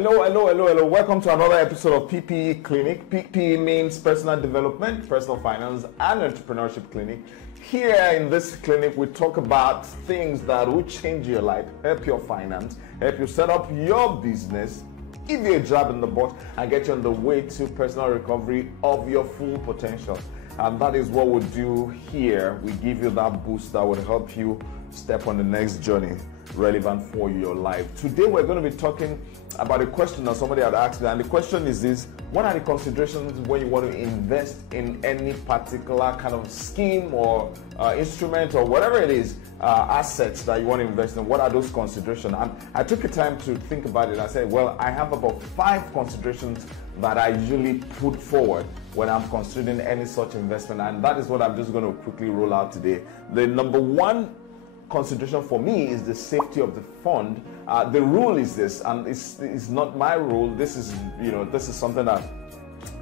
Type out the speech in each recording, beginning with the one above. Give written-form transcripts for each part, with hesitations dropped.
Hello. Welcome to another episode of PPE Clinic. PPE means Personal Development, Personal Finance, and Entrepreneurship Clinic. Here in this clinic, we talk about things that will change your life, help your finance, help you set up your business, give you a jab in the butt, and get you on the way to personal recovery of your full potential. And that is what we do here. We give you that boost that will help you step on the next journey relevant for your life. Today we're going to be talking about a question that somebody had asked me, and the question is this: what are the considerations when you want to invest in any particular kind of scheme or instrument or whatever it is, assets that you want to invest in? What are those considerations? And I took the time to think about it. I said, well, I have about 5 considerations that I usually put forward when I'm considering any such investment, and that is what I'm just going to quickly roll out today. The number one consideration for me is the safety of the fund. The rule is this, and it's not my rule. This is something that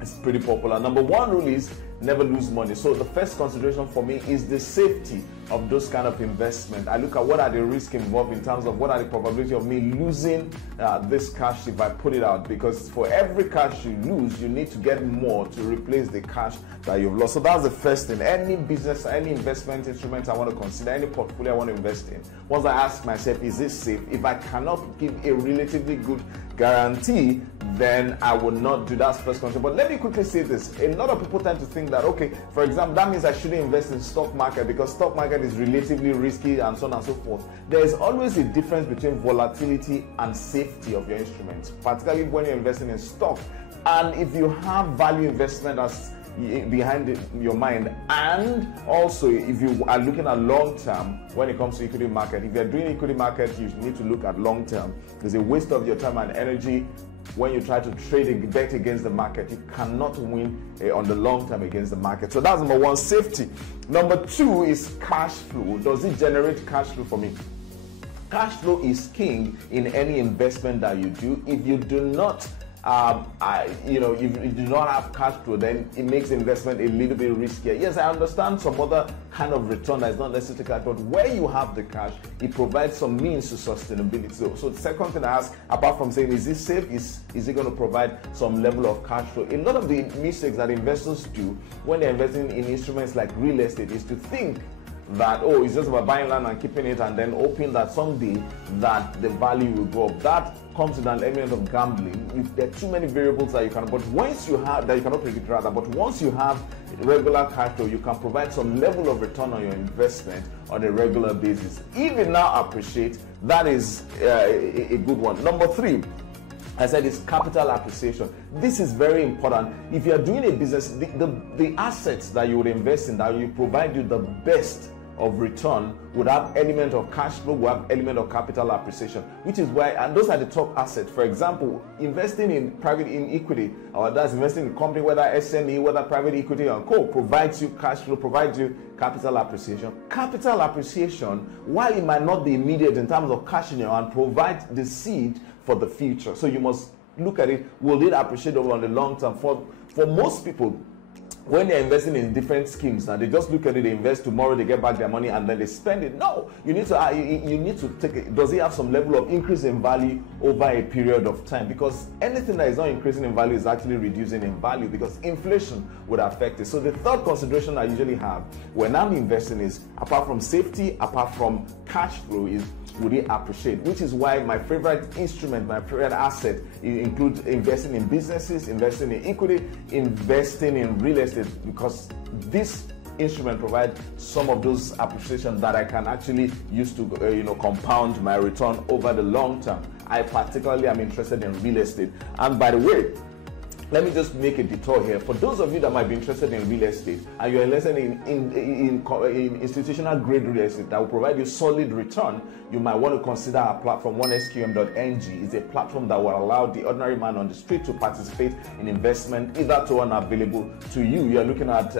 is pretty popular. Number one rule is never lose money. So the first consideration for me is the safety of those kind of investment. I look at what are the risks involved in terms of what are the probability of me losing this cash if I put it out, because for every cash you lose, you need to get more to replace the cash that you've lost. So that's the first thing. Any business, any investment instrument I want to consider, any portfolio I want to invest in, once I ask myself, is this safe? If I cannot give a relatively good guarantee, then I will not do that first concept. But let me quickly say this: a lot of people tend to think that, okay, for example, that means I shouldn't invest in stock market because stock market is relatively risky and so on and so forth. There is always a difference between volatility and safety of your instruments, particularly when you're investing in stock. And if you have value investment as behind your mind, and also if you are looking at long term when it comes to equity market, if you're doing equity market, you need to look at long term. It's a waste of your time and energy when you try to trade a bet against the market. You cannot win on the long term against the market. So that's number one, safety. Number two is cash flow. Does it generate cash flow for me? Cash flow is king in any investment that you do. If you do not if you do not have cash flow, then it makes investment a little bit riskier. Yes, I understand some other kind of return that is not necessarily cash, but where you have the cash, it provides some means to sustainability. So the second thing I ask, apart from saying, is this safe? Is it going to provide some level of cash flow? A lot of the mistakes that investors do when they're investing in instruments like real estate is to think that, oh, it's just about buying land and keeping it and then hoping that someday that the value will go up. That comes with an element of gambling. There are too many variables that you can, but once you have, that you cannot predict rather, but once you have regular cash flow, you can provide some level of return on your investment on a regular basis. If you now appreciate, that is a good one. Number 3, I said, it's capital appreciation. This is very important. If you are doing a business, the assets that you would invest in that will provide you the best of return would have element of cash flow, would have element of capital appreciation, which is why, and those are the top assets. For example, investing in equity, or that's investing in a company, whether SME, whether private equity or co, provides you cash flow, provides you capital appreciation. Capital appreciation, while it might not be immediate in terms of cash in your hand, provides the seed for the future. So you must look at it, will it appreciate over the long term? For most people, when they're investing in different schemes, now they just look at it, they invest tomorrow, they get back their money, and then they spend it. No, you need to take it. Does it have some level of increase in value over a period of time? Because anything that is not increasing in value is actually reducing in value, because inflation would affect it. So the third consideration I usually have when I'm investing is, apart from safety, apart from cash flow, is would it appreciate? Which is why my favorite instrument, my favorite asset, includes investing in businesses, investing in equity, investing in real estate, because this instrument provides some of those appreciation that I can actually use to compound my return over the long term. I particularly am interested in real estate. And by the way, let me just make a detour here. For those of you that might be interested in real estate and you're invested in institutional grade real estate that will provide you solid return, you might want to consider our platform, 1sqm.ng. It's a platform that will allow the ordinary man on the street to participate in investment, either to one available to you. You're looking at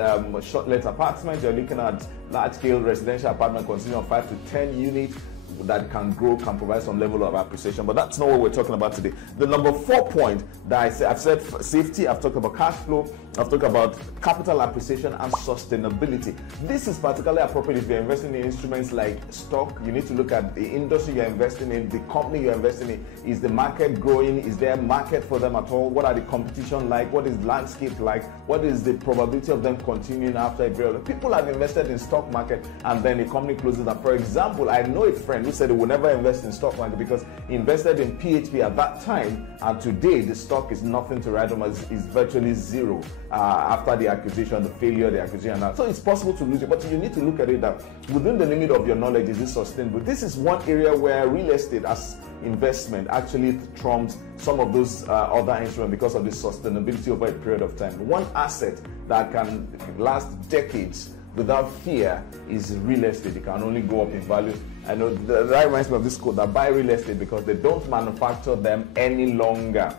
short-let apartments, you're looking at large-scale residential apartment consisting of 5 to 10 units, that can grow, can provide some level of appreciation. But that's not what we're talking about today. The number 4 point that I've said safety, I've talked about cash flow, I've talked about capital appreciation and sustainability. This is particularly appropriate if you're investing in instruments like stock. You need to look at the industry you're investing in, the company you're investing in. Is the market growing? Is there a market for them at all? What are the competition like? What is landscape like? What is the probability of them continuing after a period? People have invested in stock market and then the company closes down. For example, I know a friend who said he will never invest in stock market because he invested in PHP at that time, and today the stock is nothing to write home, is virtually zero after the acquisition, the failure, the acquisition. So it's possible to lose it, but you need to look at it that within the limit of your knowledge, is it sustainable? This is one area where real estate as investment actually trumps some of those other instruments because of the sustainability over a period of time. One asset that can last decades without fear is real estate. It can only go up in value. I know that reminds me of this quote, that buy real estate because they don't manufacture them any longer.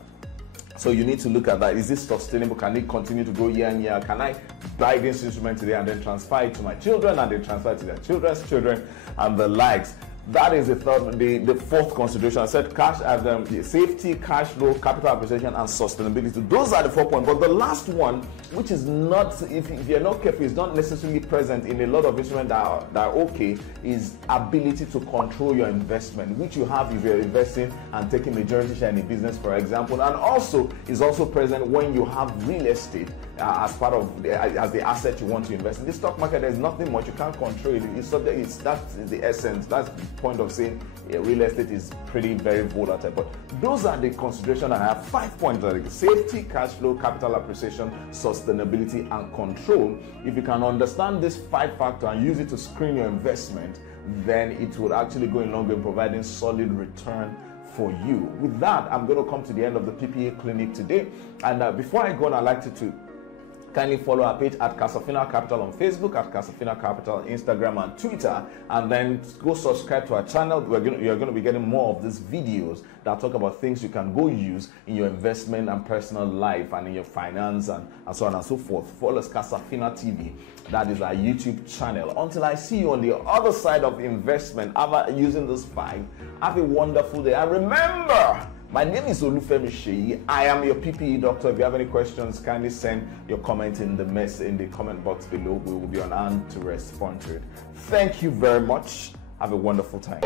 So you need to look at that. Is this sustainable? Can it continue to grow year on year? Can I buy this instrument today and then transfer it to my children and then transfer it to their children's children and the likes? That is the fourth consideration. I said cash as safety, cash flow, capital appreciation, and sustainability. Those are the 4 points. But the last one, which is not, if you're not careful, is not necessarily present in a lot of instruments that are okay, is ability to control your investment, which you have if you're investing and taking majority share in a business, for example, and also is also present when you have real estate as part of as the asset you want to invest in. The stock market, there's nothing much you can't control it. That's the essence. That's point of saying real estate is very volatile. But those are the considerations. I have 5 points: safety, cash flow, capital appreciation, sustainability, and control. If you can understand this 5 factors and use it to screen your investment, then it will actually go in long run providing solid return for you. With that, I'm going to come to the end of the PPA clinic today. And before I go on, I'd like to kindly follow our page at Casafina Capital on Facebook, at Casafina Capital on Instagram and Twitter, and then go subscribe to our channel. You're going to be getting more of these videos that talk about things you can go use in your investment and personal life and in your finance and so on and so forth. Follow us, Casafina TV. That is our YouTube channel. Until I see you on the other side of investment, after using this 5, have a wonderful day. And remember, my name is Olufemi Sheyi. I am your PPE doctor. If you have any questions, kindly send your comment in the comment box below. We will be on hand to respond to it. Thank you very much. Have a wonderful time.